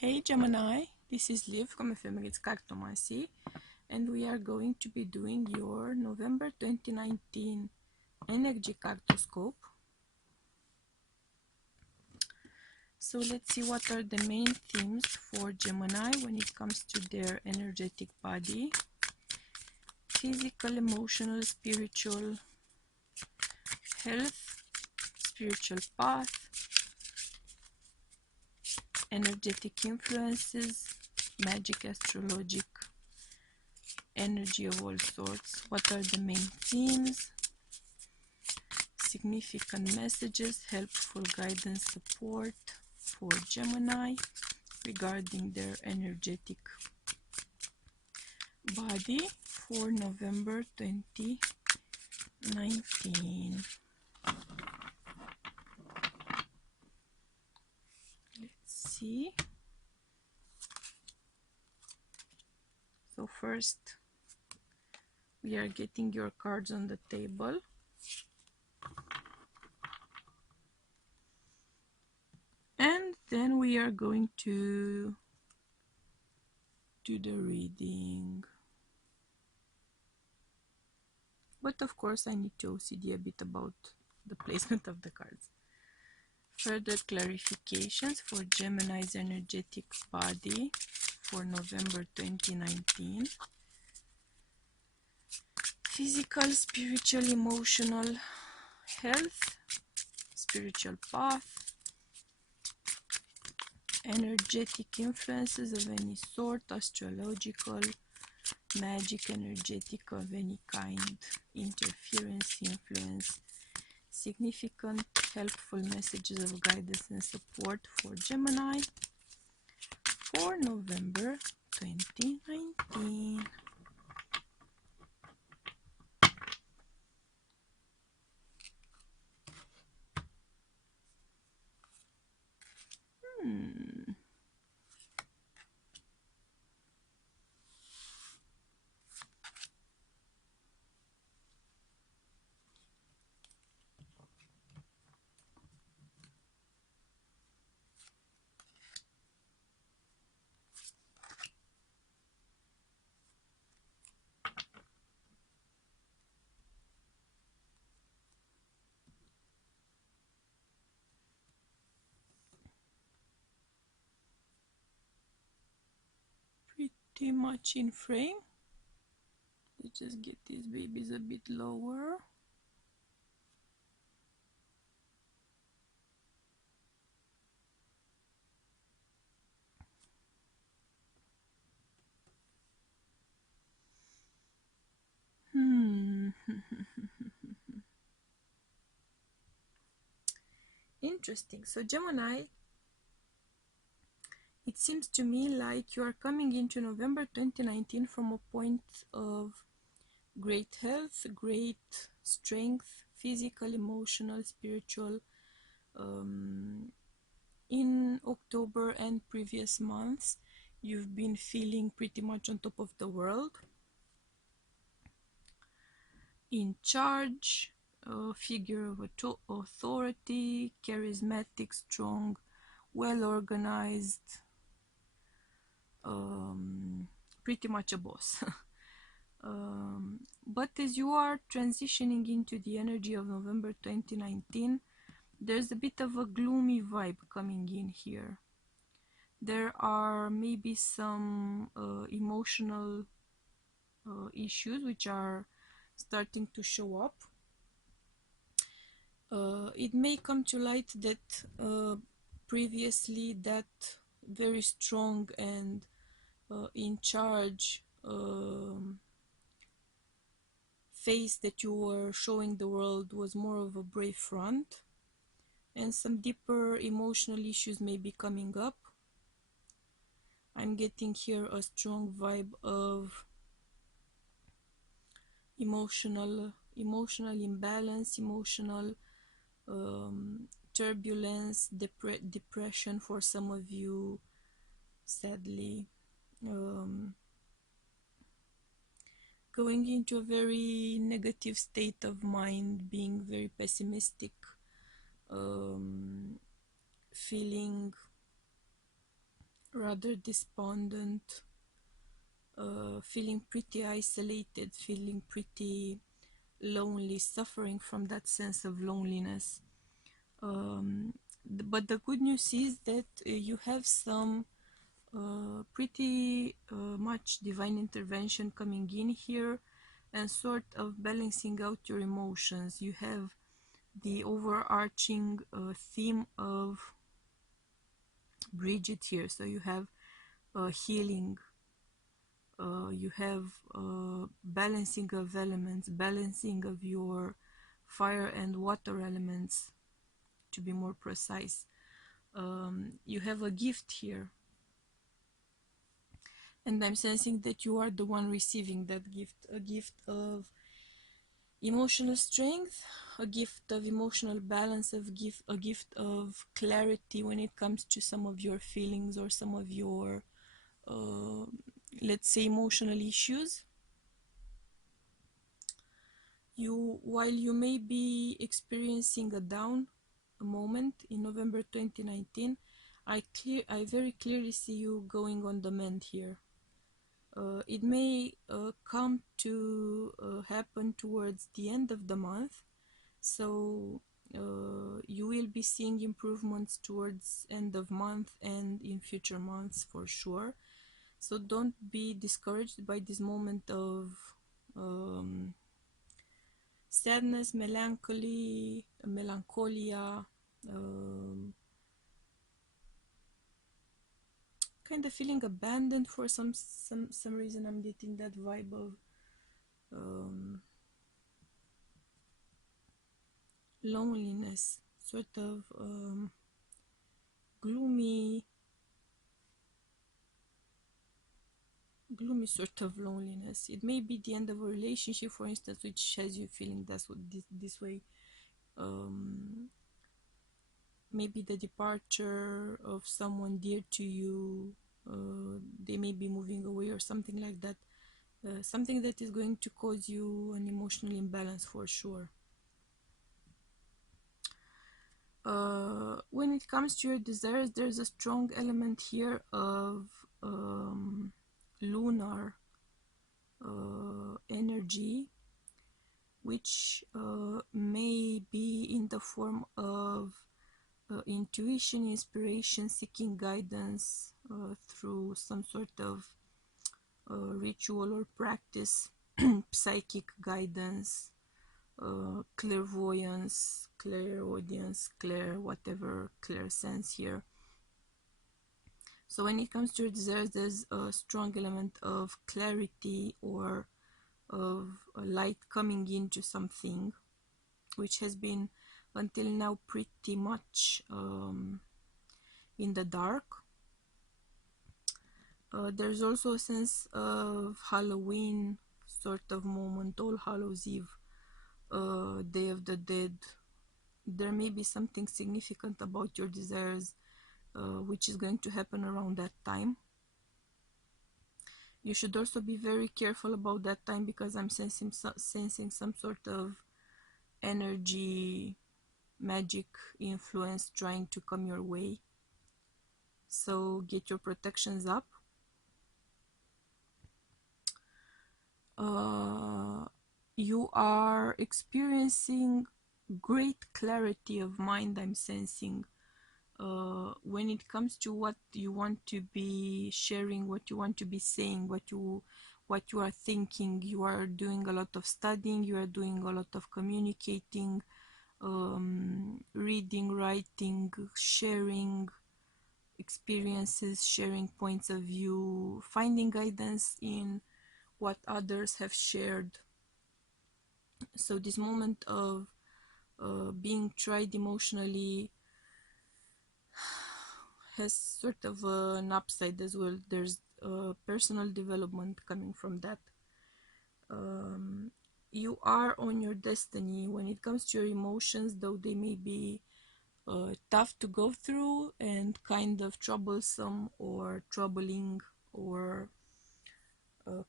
Hey Gemini, this is Liv from Ephemer's Cartomancy, and we are going to be doing your November 2019 Energy Cartoscope. So let's see what are the main themes for Gemini when it comes to their energetic body: physical, emotional, spiritual, health, spiritual path, energetic influences, magic, astrologic, energy of all sorts. What are the main themes? Significant messages, helpful guidance, support for Gemini regarding their energetic body for November 2019. Let's see. So first we are getting your cards on the table. And then we are going to do the reading. But of course I need to OCD a bit about the placement of the cards. Further clarifications for Gemini's energetic body for November 2019. Physical, spiritual, emotional, health, spiritual path, energetic influences of any sort, astrological, magic, energetic of any kind, interference, influence, significant, helpful messages of guidance and support for Gemini for November 2019. Pretty much in frame. Let's just get these babies a bit lower. Interesting. So Gemini, it seems to me like you are coming into November 2019 from a point of great health, great strength, physical, emotional, spiritual. In October and previous months, you've been feeling pretty much on top of the world, in charge, a figure of authority, charismatic, strong, well organized, pretty much a boss. But as you are transitioning into the energy of November 2019, there's a bit of a gloomy vibe coming in here. There are maybe some emotional issues which are starting to show up. It may come to light that previously that very strong and in charge face that you were showing the world was more of a brave front, and some deeper emotional issues may be coming up. I'm getting here a strong vibe of emotional imbalance, emotional turbulence, depression for some of you, sadly. Going into a very negative state of mind, being very pessimistic, feeling rather despondent, feeling pretty isolated, feeling pretty lonely, suffering from that sense of loneliness. But the good news is that you have some pretty much divine intervention coming in here and sort of balancing out your emotions. You have the overarching theme of Bridget here. So you have healing, you have balancing of elements, balancing of your fire and water elements, to be more precise. You have a gift here, and I'm sensing that you are the one receiving that gift, a gift of emotional strength, a gift of emotional balance, a gift of clarity when it comes to some of your feelings or some of your uh, let's say emotional issues. While you may be experiencing a down moment in November 2019, I very clearly see you going on the mend here. It may come to happen towards the end of the month, so you will be seeing improvements towards end of month and in future months for sure. So don't be discouraged by this moment of um, sadness, melancholia, kind of feeling abandoned for some reason. I'm getting that vibe of loneliness, sort of gloomy sort of loneliness. It may be the end of a relationship, for instance, which has you feeling that's what this way. Maybe the departure of someone dear to you. They may be moving away or something like that. Something that is going to cause you an emotional imbalance for sure. When it comes to your desires, there's a strong element here of lunar energy, which may be in the form of intuition, inspiration, seeking guidance through some sort of ritual or practice, psychic guidance, clairvoyance, clairaudience, whatever, clairsense here. So when it comes to your desires, there's a strong element of clarity or of light coming into something which has been until now pretty much in the dark. There's also a sense of Halloween sort of moment, All Hallows Eve, Day of the Dead. There may be something significant about your desires which is going to happen around that time. You should also be very careful about that time because I'm sensing some sort of energy, magic influence trying to come your way. So get your protections up. You are experiencing great clarity of mind, I'm sensing. When it comes to what you want to be sharing, what you want to be saying, what you are thinking, you are doing a lot of studying, you are doing a lot of communicating, reading, writing, sharing experiences, sharing points of view, finding guidance in what others have shared. So this moment of being tried emotionally has sort of an upside as well. There's personal development coming from that. You are on your destiny when it comes to your emotions, though they may be tough to go through and kind of troublesome or troubling or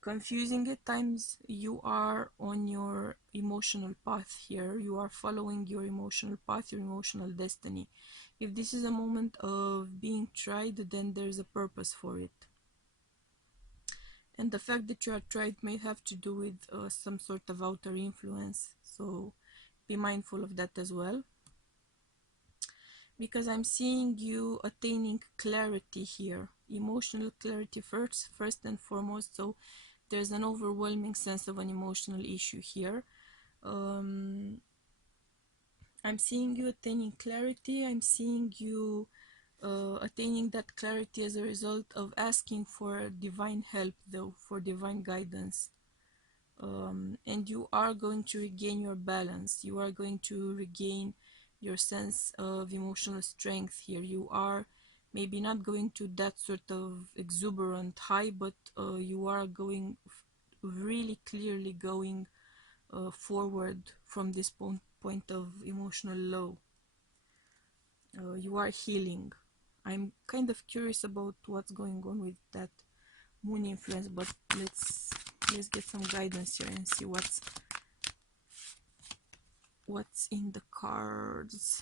confusing at times. You are on your emotional path here. You are following your emotional path, your emotional destiny. If this is a moment of being tried, then there's a purpose for it. And the fact that you are tried may have to do with some sort of outer influence, so be mindful of that as well. Because I'm seeing you attaining clarity here, emotional clarity first and foremost. So there's an overwhelming sense of an emotional issue here. I'm seeing you attaining clarity. I'm seeing you attaining that clarity as a result of asking for divine help, though, for divine guidance. And you are going to regain your balance. You are going to regain your sense of emotional strength here. You are maybe not going to that sort of exuberant high, but you are going really clearly going forward from this point of emotional low. You are healing. I'm kind of curious about what's going on with that moon influence, but let's get some guidance here and see what's in the cards.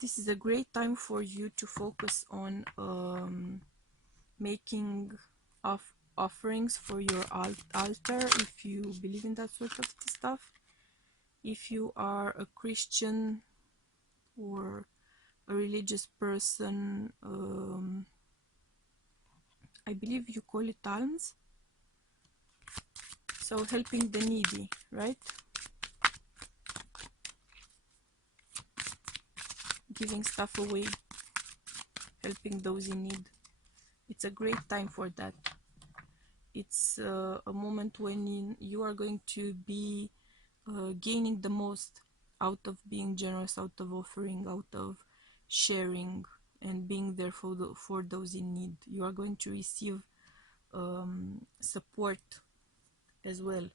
This is a great time for you to focus on making offerings for your altar, if you believe in that sort of stuff. If you are a Christian or a religious person, I believe you call it alms. So helping the needy, right? Giving stuff away, helping those in need. It's a great time for that. It's a moment when you are going to be gaining the most out of being generous, out of offering, out of sharing, and being there for those in need. You are going to receive support as well.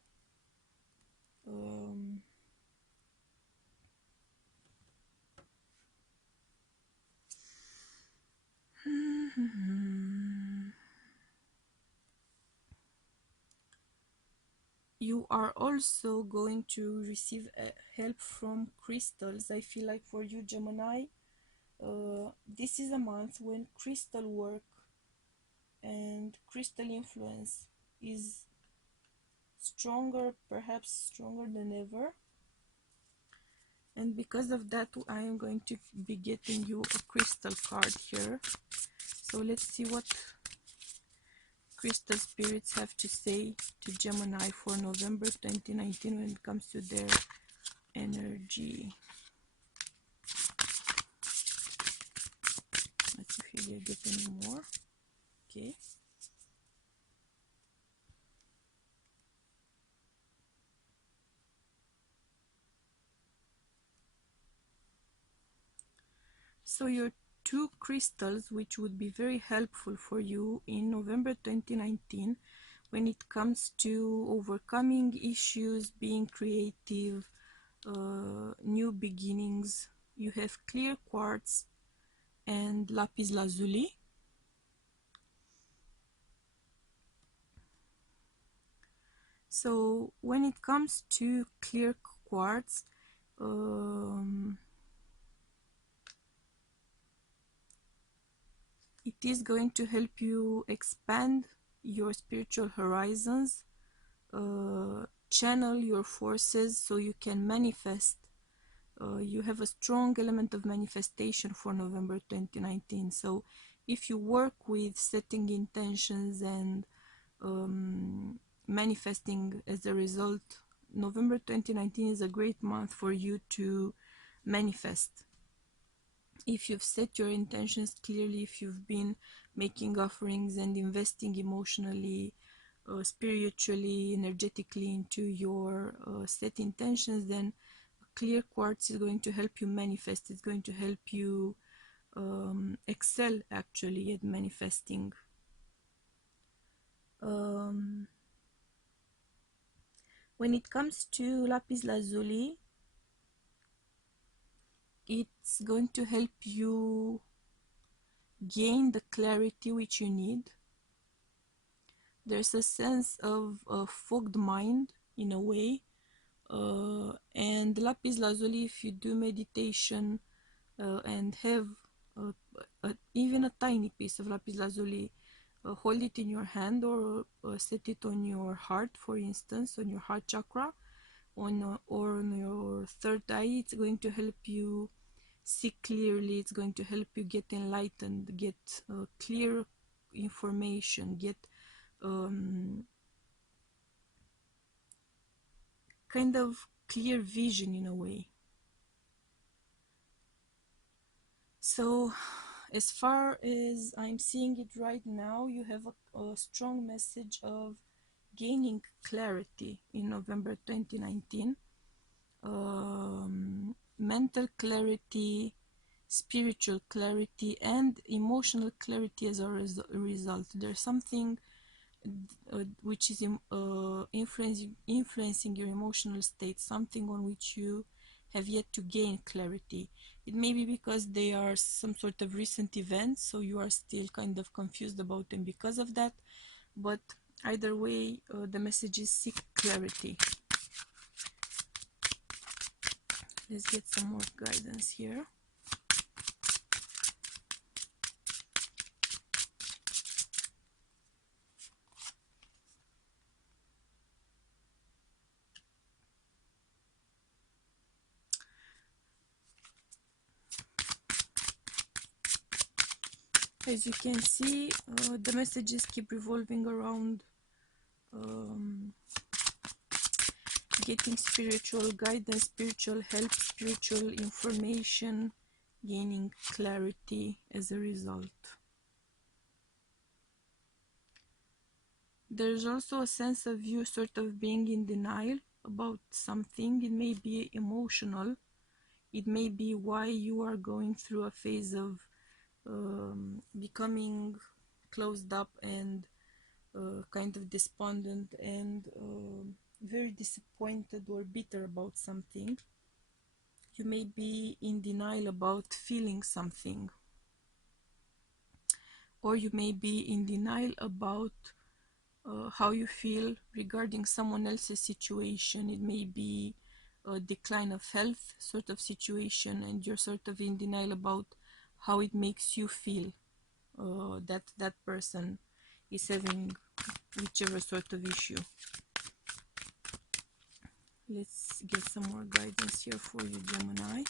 You are also going to receive help from crystals. I feel like for you, Gemini, this is a month when crystal work and crystal influence is stronger, perhaps stronger than ever. And because of that, I am going to be getting you a crystal card here. So let's see what crystal spirits have to say to Gemini for November 2019 when it comes to their energy. Let's see if you get any more. Okay. So your two crystals which would be very helpful for you in November 2019 when it comes to overcoming issues, being creative, new beginnings. You have clear quartz and lapis lazuli. So when it comes to clear quartz, it is going to help you expand your spiritual horizons, channel your forces so you can manifest. You have a strong element of manifestation for November 2019. So if you work with setting intentions and manifesting as a result, November 2019 is a great month for you to manifest. If you've set your intentions clearly, if you've been making offerings and investing emotionally, spiritually, energetically into your set intentions, then clear quartz is going to help you manifest. It's going to help you excel actually at manifesting. When it comes to lapis lazuli, it's going to help you gain the clarity which you need. There's a sense of a fogged mind in a way. And lapis lazuli, if you do meditation and have even a tiny piece of lapis lazuli, hold it in your hand or set it on your heart, for instance, on your heart chakra, or on your third eye. It's going to help you see clearly. It's going to help you get enlightened, get clear information, get kind of clear vision in a way. So as far as I'm seeing it right now, you have a strong message of gaining clarity in November 2019. Mental clarity, spiritual clarity, and emotional clarity as a result. There's something which is influencing your emotional state, something on which you have yet to gain clarity. It may be because they are some sort of recent events, so you are still kind of confused about them because of that, but either way, the message is seek clarity. Let's get some more guidance here. As you can see, the messages keep revolving around getting spiritual guidance, spiritual help, spiritual information, gaining clarity as a result. There's also a sense of you sort of being in denial about something. It may be emotional. It may be why you are going through a phase of becoming closed up and kind of despondent and very disappointed or bitter about something. You may be in denial about feeling something, or you may be in denial about how you feel regarding someone else's situation. It may be a decline of health sort of situation, and you're sort of in denial about how it makes you feel that that person is having whichever sort of issue. Let's get some more guidance here for you, Gemini.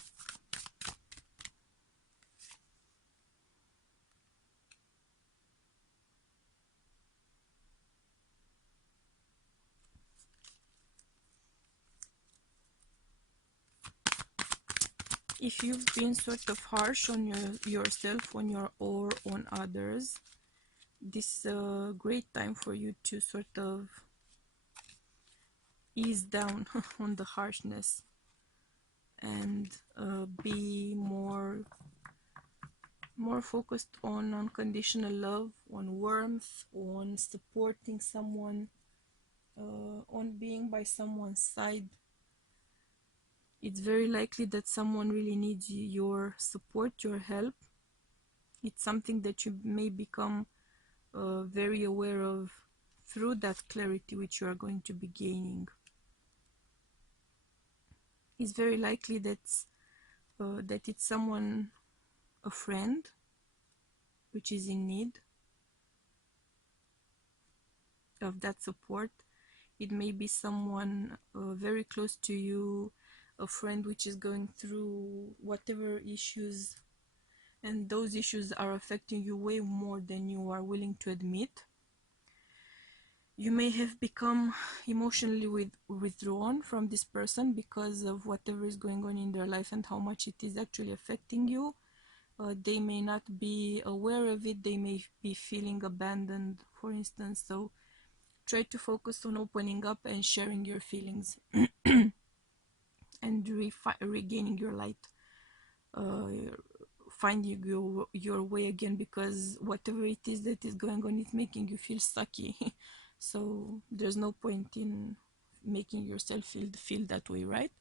If you've been sort of harsh on yourself or on others, this is a great time for you to sort of ease down on the harshness and be more focused on unconditional love, on warmth, on supporting someone, on being by someone's side. It's very likely that someone really needs your support, your help. It's something that you may become very aware of through that clarity which you are going to be gaining. It's very likely that it's someone, a friend, which is in need of that support. It may be someone very close to you, a friend which is going through whatever issues, and those issues are affecting you way more than you are willing to admit. You may have become emotionally withdrawn from this person because of whatever is going on in their life and how much it is actually affecting you. They may not be aware of it. They may be feeling abandoned, for instance. So try to focus on opening up and sharing your feelings and regaining your light, finding your way again, because whatever it is that is going on, it's making you feel sucky. So there's no point in making yourself feel that way, right?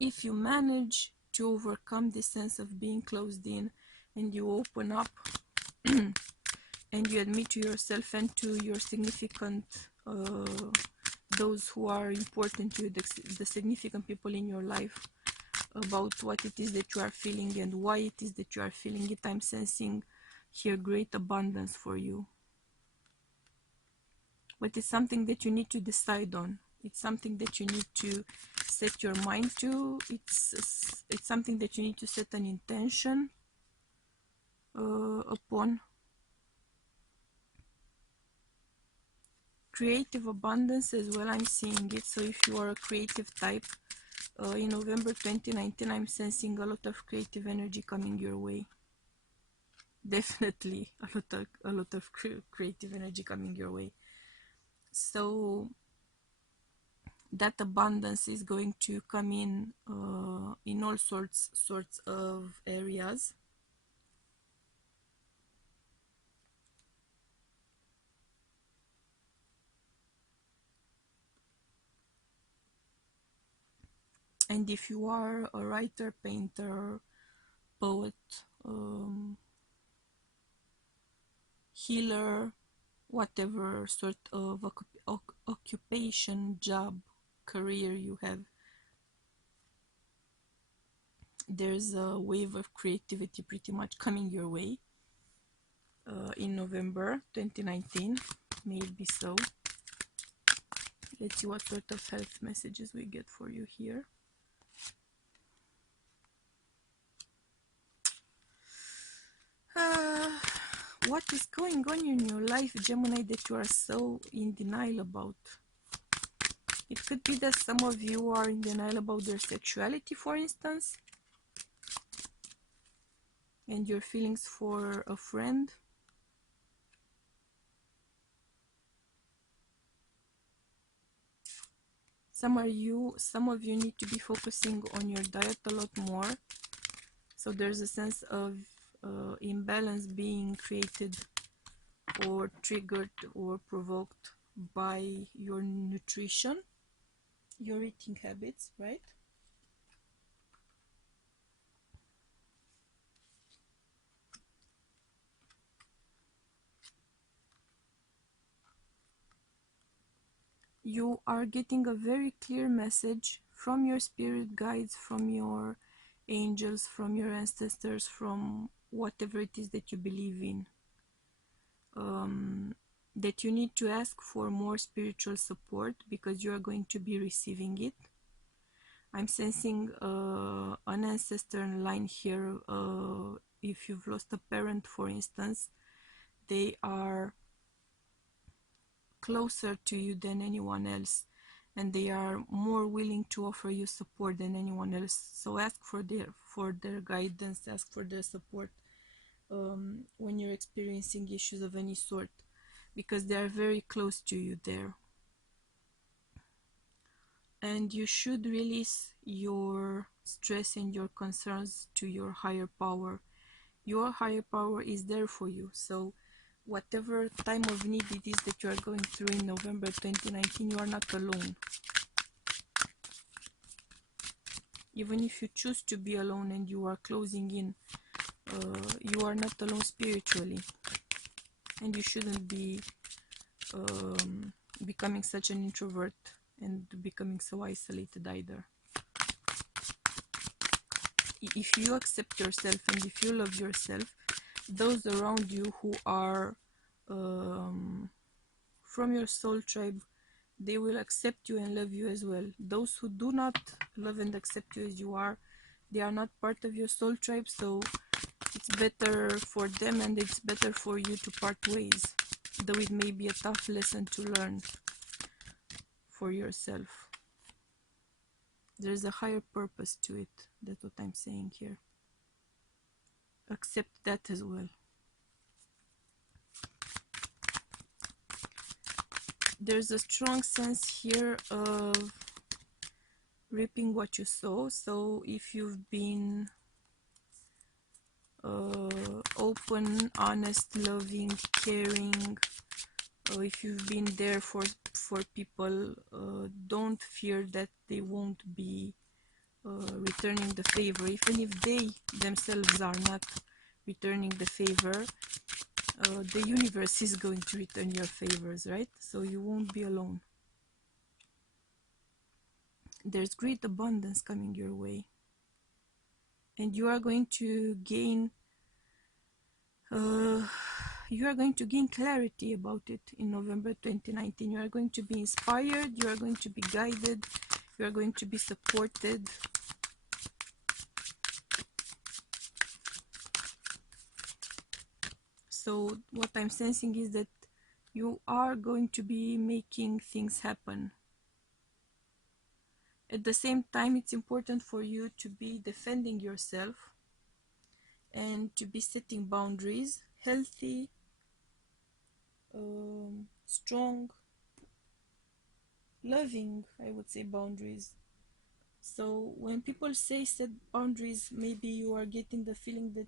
If you manage to overcome this sense of being closed in and you open up and you admit to yourself and to your significant those who are important to you, the significant people in your life, about what it is that you are feeling and why it is that you are feeling it. I'm sensing here great abundance for you. But it's something that you need to decide on. It's something that you need to set your mind to. It's something that you need to set an intention upon. Creative abundance as well, I'm seeing it. So if you are a creative type, in November 2019, I'm sensing a lot of creative energy coming your way. Definitely a lot of creative energy coming your way. So that abundance is going to come in all sorts of areas. And if you are a writer, painter, poet, healer, whatever sort of occupation, job, career you have, there's a wave of creativity pretty much coming your way in November 2019. May it be so. Let's see what sort of health messages we get for you here. What is going on in your life, Gemini, that you are so in denial about? It could be that some of you are in denial about their sexuality, for instance, and your feelings for a friend. Some of you need to be focusing on your diet a lot more. So there's a sense of imbalance being created or triggered or provoked by your nutrition, your eating habits, right? You are getting a very clear message from your spirit guides, from your angels, from your ancestors, from whatever it is that you believe in, that you need to ask for more spiritual support because you are going to be receiving it. I'm sensing an ancestor line here. If you've lost a parent, for instance, they are closer to you than anyone else, and they are more willing to offer you support than anyone else. So ask for their guidance, ask for their support when you're experiencing issues of any sort, because they are very close to you there. And you should release your stress and your concerns to your higher power. Your higher power is there for you. So whatever time of need it is that you are going through in November 2019, you are not alone. Even if you choose to be alone and you are closing in, you are not alone spiritually. And you shouldn't be becoming such an introvert and becoming so isolated either. If you accept yourself and if you love yourself, those around you who are from your soul tribe, they will accept you and love you as well. Those who do not love and accept you as you are, they are not part of your soul tribe, so it's better for them and it's better for you to part ways, though it may be a tough lesson to learn for yourself. There's a higher purpose to it. That's what I'm saying here. Accept that as well. There's a strong sense here of reaping what you sow. So if you've been open, honest, loving, caring, if you've been there for people, don't fear that they won't be returning the favor. Even if they themselves are not returning the favor, the universe is going to return your favors, right? So you won't be alone. there's great abundance coming your way, and you are going to gain clarity about it in November 2019. You are going to be inspired, you are going to be guided, you are going to be supported. So what I'm sensing is that you are going to be making things happen. At the same time, it's important for you to be defending yourself and to be setting boundaries, healthy, strong, loving, I would say, boundaries. So when people say set boundaries, maybe you are getting the feeling that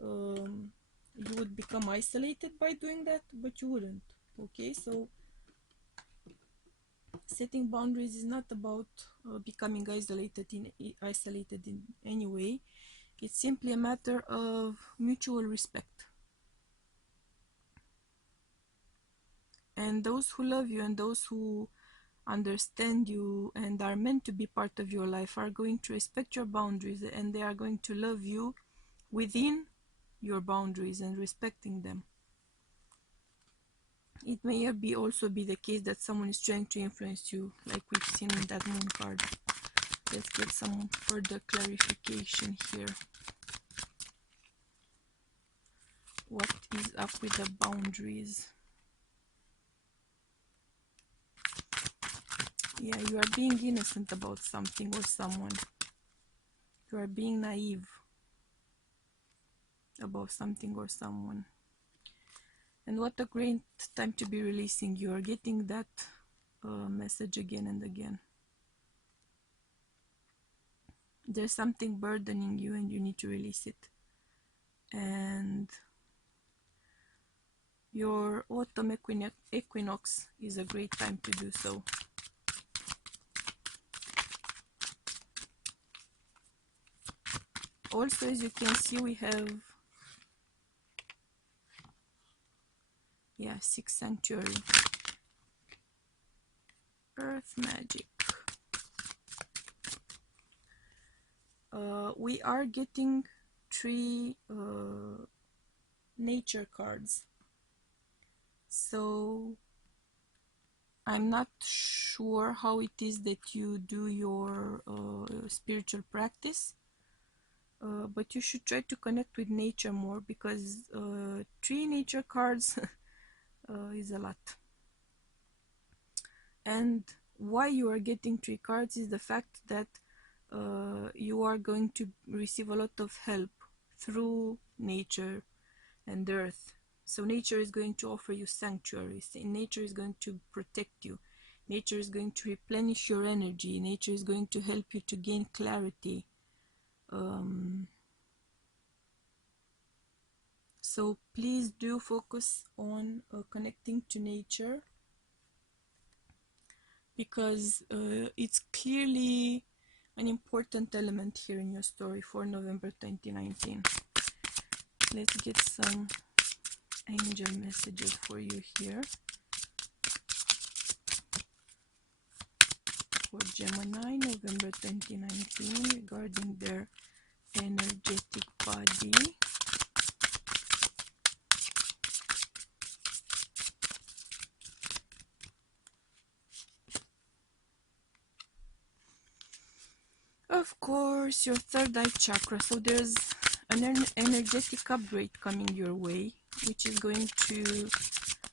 you would become isolated by doing that, but you wouldn't. Okay, so setting boundaries is not about becoming isolated in any way. It's simply a matter of mutual respect. And those who love you and those who understand you and are meant to be part of your life are going to respect your boundaries, and they are going to love you within your boundaries and respecting them. It may also be the case that someone is trying to influence you, like we've seen in that moon card. Let's get some further clarification here. What is up with the boundaries? Yeah, you are being innocent about something or someone. You are being naive about something or someone. And what a great time to be releasing. You are getting that message again and again. There's something burdening you and you need to release it. And your autumn equinox is a great time to do so. Also, as you can see, we have sixth sanctuary, earth magic. We are getting 3 nature cards. So I'm not sure how it is that you do your spiritual practice, but you should try to connect with nature more, because 3 nature cards is a lot. And why you are getting 3 cards is the fact that you are going to receive a lot of help through nature and earth. So nature is going to offer you sanctuaries. Nature is going to protect you. Nature is going to replenish your energy. Nature is going to help you to gain clarity. So please do focus on connecting to nature, because it's clearly an important element here in your story for November 2019. Let's get some angel messages for you here for Gemini, November 2019, regarding their energetic body. Of course, your third eye chakra. So there's an energetic upgrade coming your way, which is going to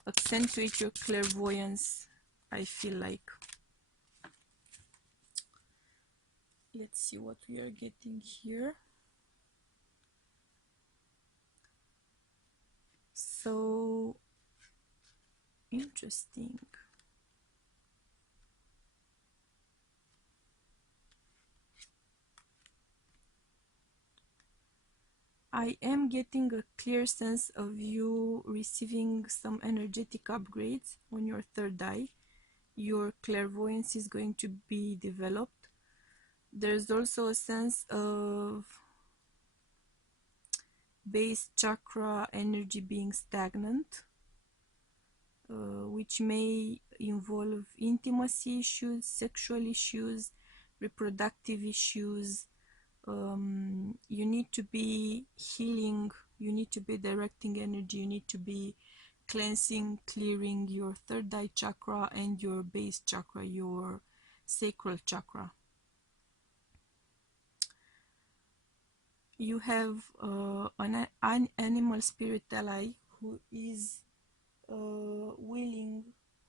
accentuate your clairvoyance, I feel like. Let's see what we are getting here. So interesting. I am getting a clear sense of you receiving some energetic upgrades on your third eye. Your clairvoyance is going to be developed. There's also a sense of base chakra energy being stagnant. which may involve intimacy issues, sexual issues, reproductive issues. You need to be healing, you need to be directing energy, you need to be cleansing, clearing your third eye chakra and your base chakra, your sacral chakra. You have an animal spirit ally who is willing,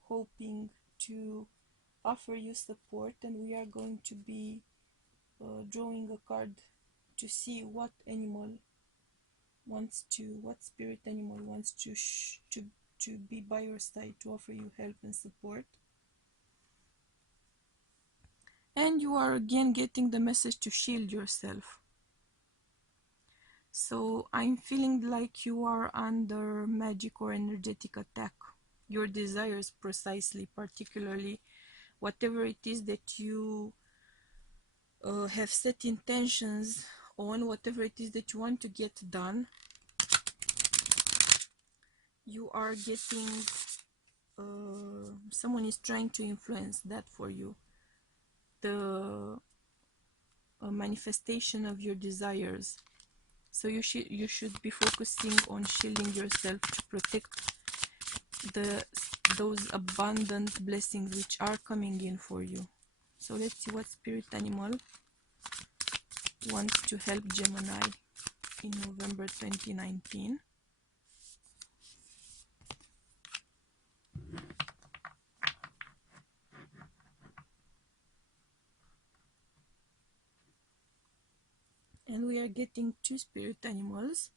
hoping to offer you support, and we are going to be drawing a card to see what spirit animal wants to be by your side, to offer you help and support. And you are again getting the message to shield yourself. So I'm feeling like you are under magic or energetic attack. Your desires precisely, particularly whatever it is that you have set intentions on, whatever it is that you want to get done, you are getting, someone is trying to influence that for you. The manifestation of your desires. So you should be focusing on shielding yourself to protect those abundant blessings which are coming in for you. So let's see what spirit animal wants to help Gemini in November 2019. And we are getting two spirit animals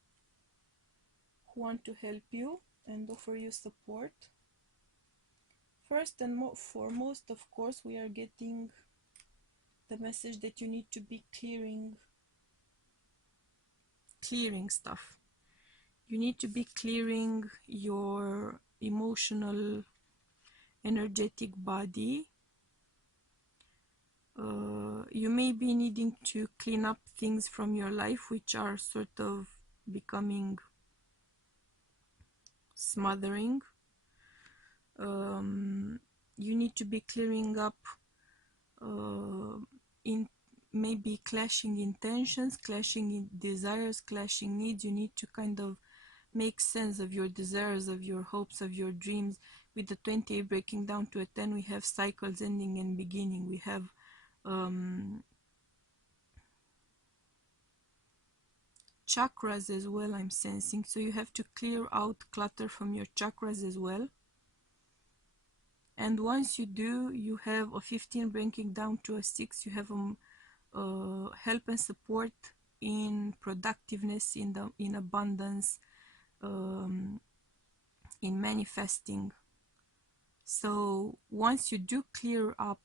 who want to help you and offer you support. First and foremost, of course, we are getting the message that you need to be clearing stuff. You need to be clearing your emotional, energetic body. You may be needing to clean up things from your life which are sort of becoming smothering. You need to be clearing up in maybe clashing intentions, clashing in desires, clashing needs. You need to kind of make sense of your desires, of your hopes, of your dreams. With the 28 breaking down to a 10, we have cycles ending and beginning. We have chakras as well, I'm sensing. So you have to clear out clutter from your chakras as well. And once you do, you have a 15 breaking down to a 6. You have help and support in productiveness, in abundance, in manifesting. So once you do clear up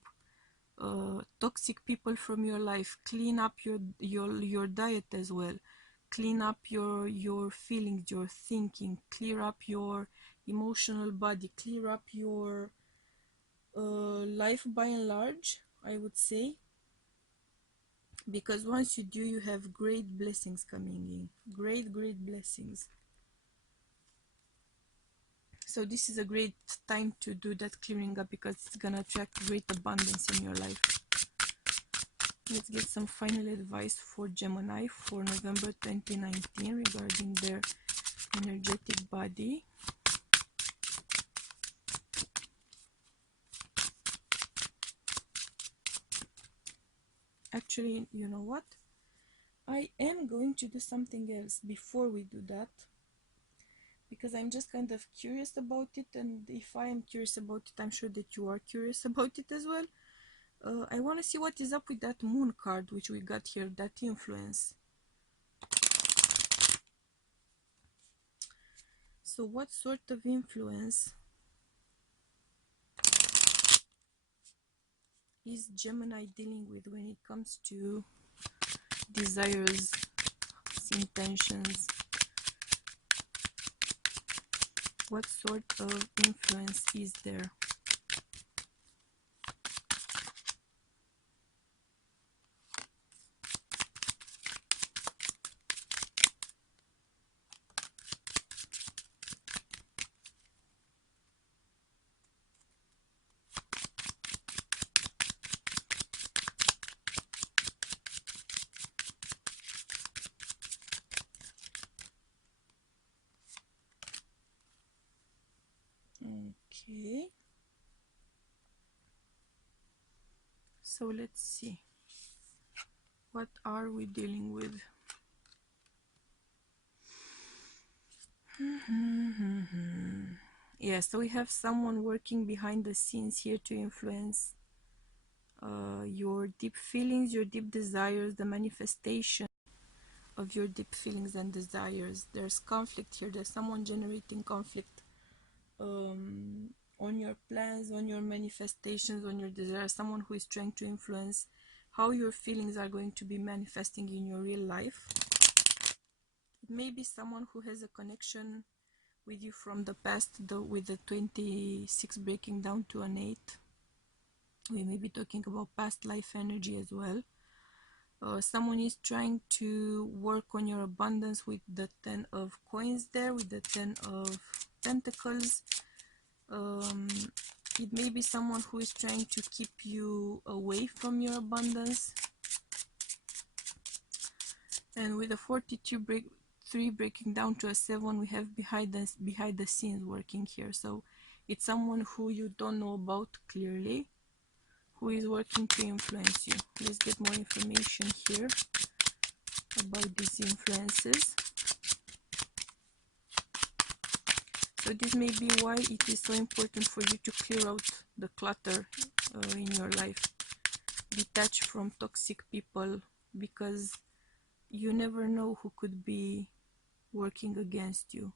toxic people from your life, clean up your diet as well, clean up your feelings, your thinking, clear up your emotional body, clear up your life by and large, I would say, because once you do, you have great blessings coming in, great blessings. So this is a great time to do that clearing up, because it's gonna attract great abundance in your life. Let's get some final advice for Gemini for November 2019 regarding their energetic body. Actually, you know what? I am going to do something else before we do that, because I'm just kind of curious about it, and if I am curious about it, I'm sure that you are curious about it as well. I want to see what is up with that moon card which we got here, that influence. So what sort of influence is Gemini dealing with when it comes to desires, intentions? What sort of influence is there? Okay, so let's see, what are we dealing with? Yeah, so we have someone working behind the scenes here to influence your deep feelings, your deep desires, the manifestation of your deep feelings and desires. There's conflict here. There's someone generating conflict on your plans, on your manifestations, on your desires. Someone who is trying to influence how your feelings are going to be manifesting in your real life. It may be someone who has a connection with you from the past, with the 26 breaking down to an 8. We may be talking about past life energy as well. Someone is trying to work on your abundance with the 10 of coins there, with the 10 of pentacles. It may be someone who is trying to keep you away from your abundance. And with the 43 breaking down to a 7, we have behind the scenes working here. So it's someone who you don't know about clearly, who is working to influence you. Let's get more information here about these influences. So this may be why it is so important for you to clear out the clutter in your life. Detach from toxic people, because you never know who could be working against you,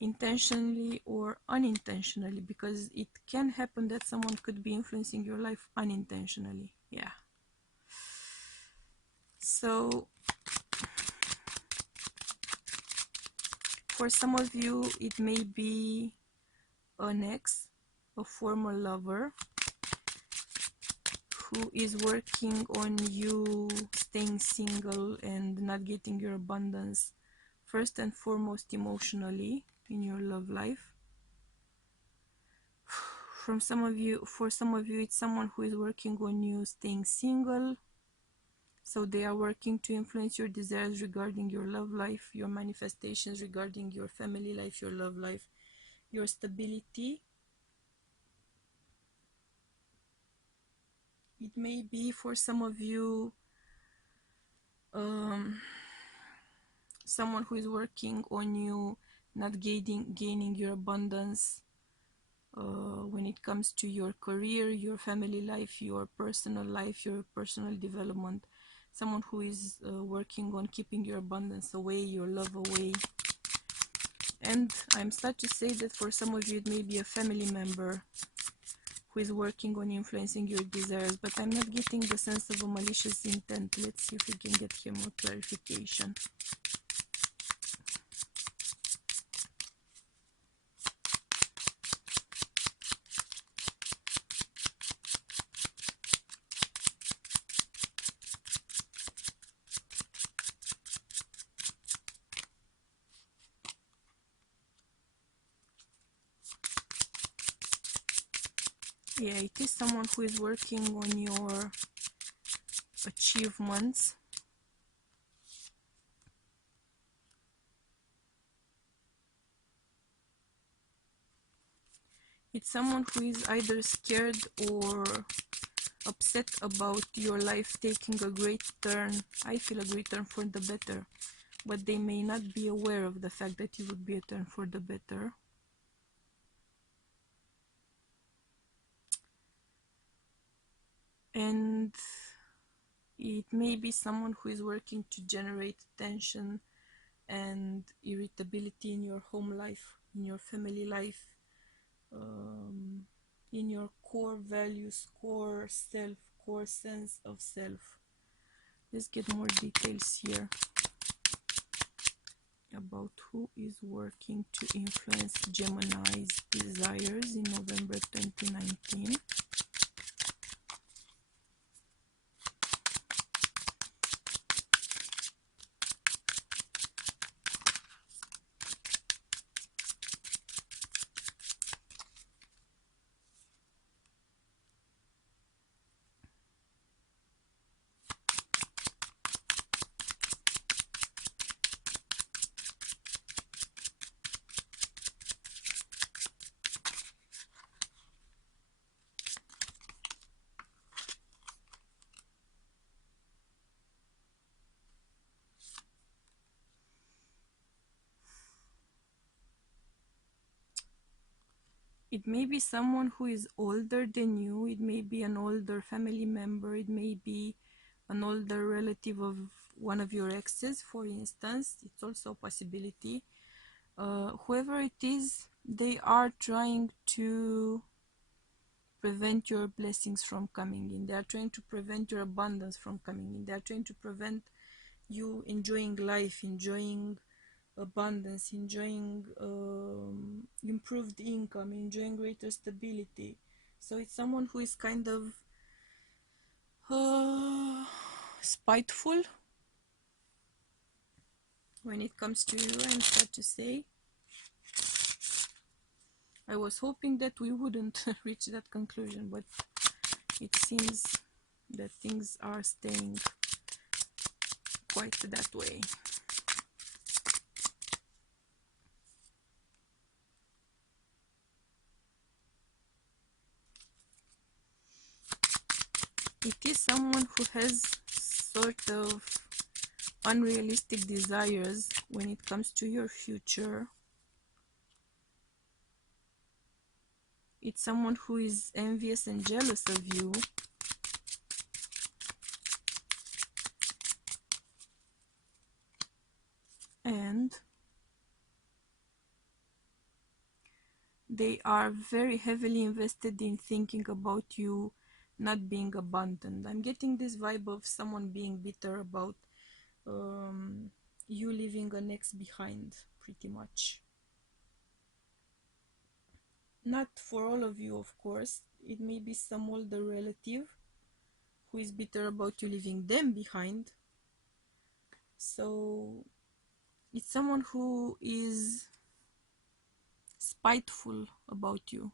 intentionally or unintentionally, because it can happen that someone could be influencing your life unintentionally. Yeah. So for some of you, it may be an ex, a former lover, who is working on you staying single and not getting your abundance, first and foremost emotionally in your love life. For some of you, it's someone who is working on you staying single. So they are working to influence your desires regarding your love life, your manifestations regarding your family life, your love life, your stability. It may be for some of you someone who is working on you not gaining your abundance when it comes to your career, your family life, your personal life, your personal development. Someone who is working on keeping your abundance away, your love away. And I'm sad to say that for some of you it may be a family member who is working on influencing your desires, but I'm not getting the sense of a malicious intent. Let's see if we can get here more clarification. Yeah, it is someone who is working on your achievements. It's someone who is either scared or upset about your life taking a great turn. I feel a great turn for the better, but they may not be aware of the fact that it would be a turn for the better. And it may be someone who is working to generate tension and irritability in your home life, in your family life, in your core values, core self, core sense of self. Let's get more details here about who is working to influence Gemini's desires in November 2019. It may be someone who is older than you, it may be an older family member, it may be an older relative of one of your exes, for instance. It's also a possibility. Whoever it is, they are trying to prevent your blessings from coming in. They are trying to prevent your abundance from coming in. They are trying to prevent you enjoying life, enjoying abundance, enjoying improved income, enjoying greater stability. So it's someone who is kind of spiteful when it comes to you, I'm sad to say. I was hoping that we wouldn't reach that conclusion, but it seems that things are staying quite that way. It is someone who has sort of unrealistic desires when it comes to your future. It's someone who is envious and jealous of you. And they are very heavily invested in thinking about you not being abundant. I'm getting this vibe of someone being bitter about you leaving an ex behind, pretty much. Not for all of you, of course. It may be some older relative who is bitter about you leaving them behind. So it's someone who is spiteful about you.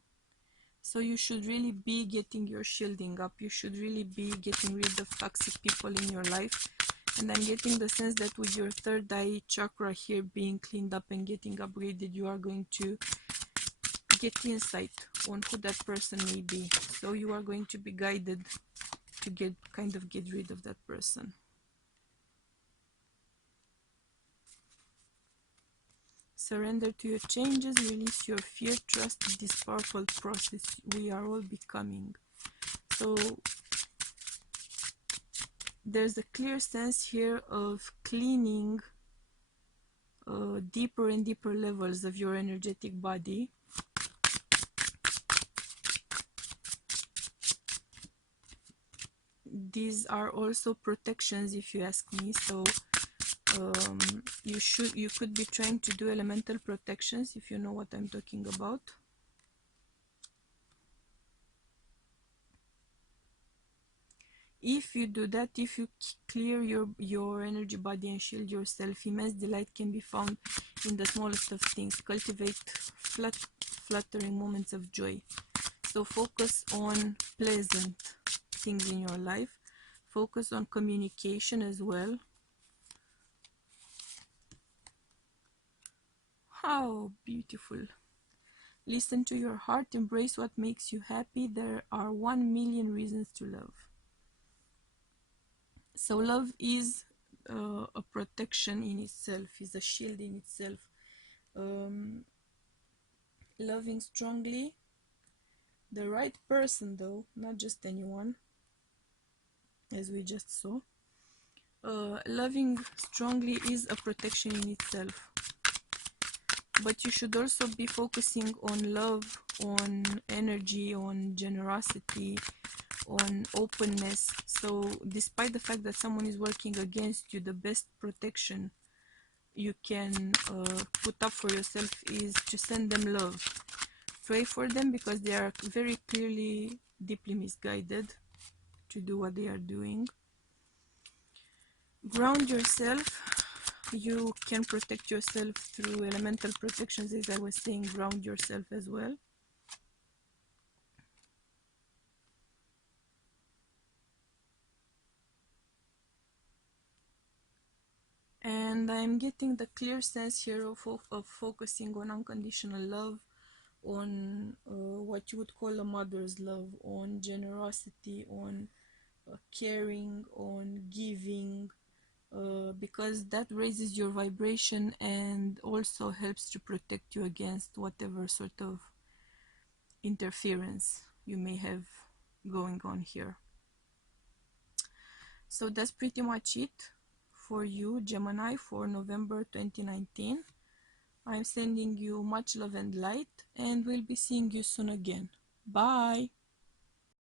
So you should really be getting your shielding up. You should really be getting rid of toxic people in your life. And I'm getting the sense that with your third eye chakra here being cleaned up and getting upgraded, you are going to get insight on who that person may be. So you are going to be guided to get rid of that person. Surrender to your changes, release your fear, trust this powerful process. We are all becoming. So there's a clear sense here of cleaning deeper and deeper levels of your energetic body. These are also protections, if you ask me. So you could be trying to do elemental protections, if you know what I'm talking about. If you do that, if you clear your energy body and shield yourself, immense delight can be found in the smallest of things. Cultivate flattering moments of joy. So focus on pleasant things in your life. Focus on communication as well. How beautiful. Listen to your heart, embrace what makes you happy. There are 1,000,000 reasons to love. So love is a protection in itself, is a shield in itself. Loving strongly the right person, though, not just anyone, as we just saw. Loving strongly is a protection in itself. But you should also be focusing on love, on energy, on generosity, on openness. So despite the fact that someone is working against you, the best protection you can put up for yourself is to send them love. Pray for them, because they are very clearly deeply misguided to do what they are doing. Ground yourself. You can protect yourself through elemental protections, as I was saying. Ground yourself as well. And I'm getting the clear sense here of focusing on unconditional love, on what you would call a mother's love, on generosity, on caring, on giving, because that raises your vibration and also helps to protect you against whatever sort of interference you may have going on here. So that's pretty much it for you, Gemini, for November 2019. I'm sending you much love and light, and we'll be seeing you soon again. Bye!